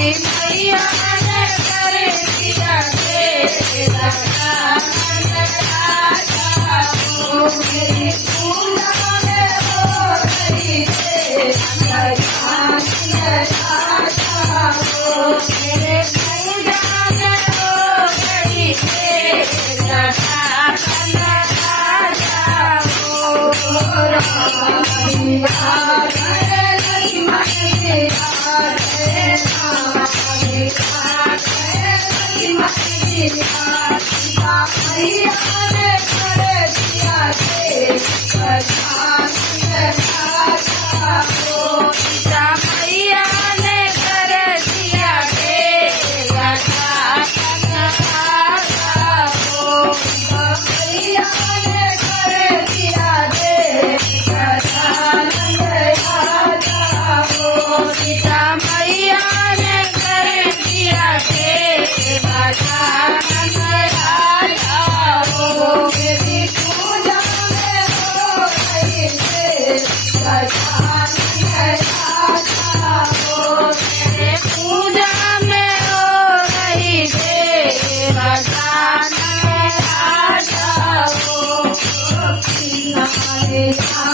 मैया ने करे दिया तेरा आनंद राजा हो मेरी पूजा में हो गई तेरा आनंद राजा हो मेरे पूजा में हो गई तेरा आनंद राजा हो Hare